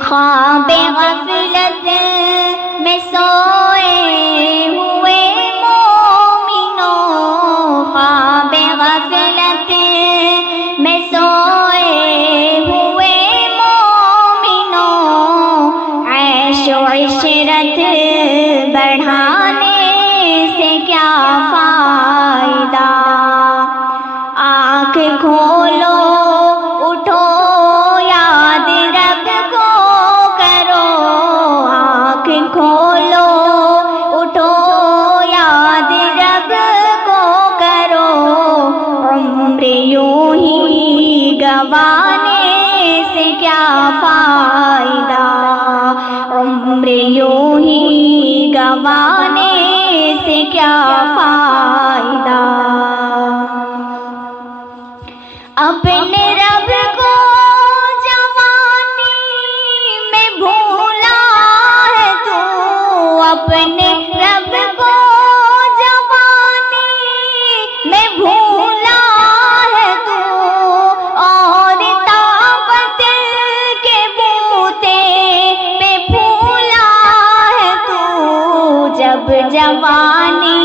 خواب غفلت میں سوئے ہوئے مومنوں، خواب غفلت میں سوئے ہوئے مومنوں، عیش و عشرت بڑھانے سے کیا فائدہ؟ آنکھ کھولو اٹھو یاد رب کو کرو، آنکھ کھولو اٹھو یاد رب کو کرو، عمر یوں ہی گنوانے سے کیا فائدہ؟ عمر یوں ہی گنوانے سے کیا فائدہ؟ اپنے رب کو جوانی میں بھولا ہے تو، اپنے رب کو جوانی میں بھولا ہے تو، اور طاقت کے بوتے پہ پھولا ہے تو، جب جوانی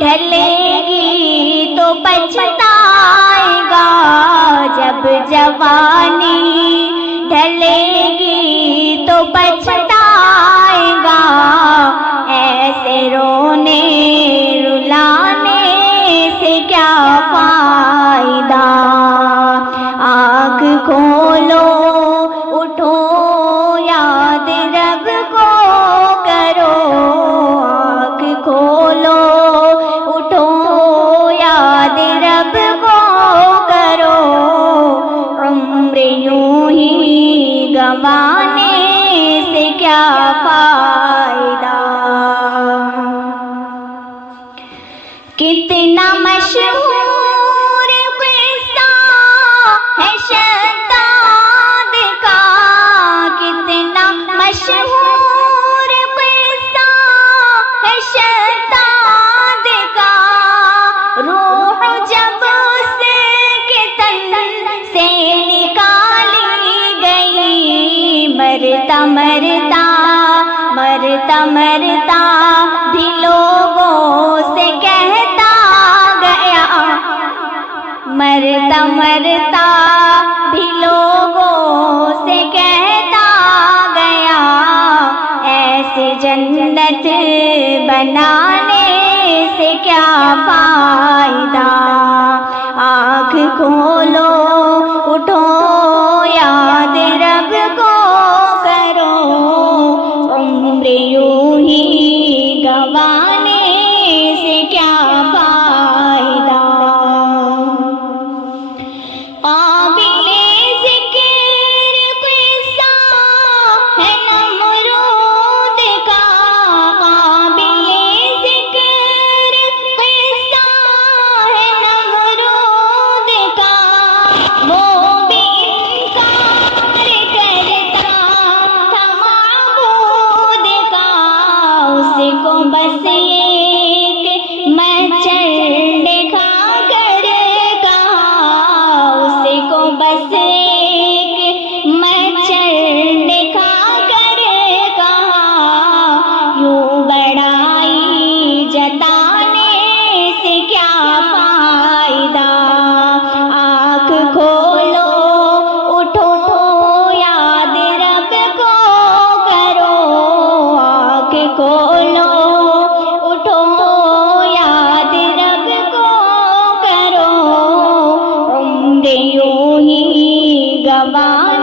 ڈھلے گی تو پچھتائے گا، جب جوانی ڈھلے گی تو پچھتائے گا، ایسے رونے رلانے سے کیا فائدہ؟ آنکھ کھولو اٹھو یاد رب کو کرو، آنکھ کھولو اٹھو یاد رب کو کرو، عمر یوں ہی گنوانے سے کیا فائدہ؟ کتنا مشہور قصہ ہے شداد کا، کتنا مشہور قصہ ہے شداد کا، روح جب اس کے تن سے نکالی گئی، مرتا مرتا مرتا مرتا بھی لوگوں سے کہتا گیا، مرتا مرتا بھی لوگوں سے کہتا گیا، ایسے جنت بنانے سے کیا فائدہ؟ آنکھ کھولو اٹھو یاد رب کو کرو، عمر یوں ہی گنوانے سے کیا فائدہ؟ قابل ذکر قصہ ہے نمرود کا، قابل ذکر قصہ ہے نمرود کا، وہ بھی انکار کرتا تھا معبود کا، اس کو بس ایک مچھر نے کھا کر کہا، اس کو بس ایک مچھر نے کھا کر کہا، یوں بڑائی جتانے سے کیا فائدہ؟ آنکھ کھولو اٹھو یاد رب کو کرو، آنکھ کھولو اٹھو یاد رب کو کرو، عمر یوں ہی گنوانے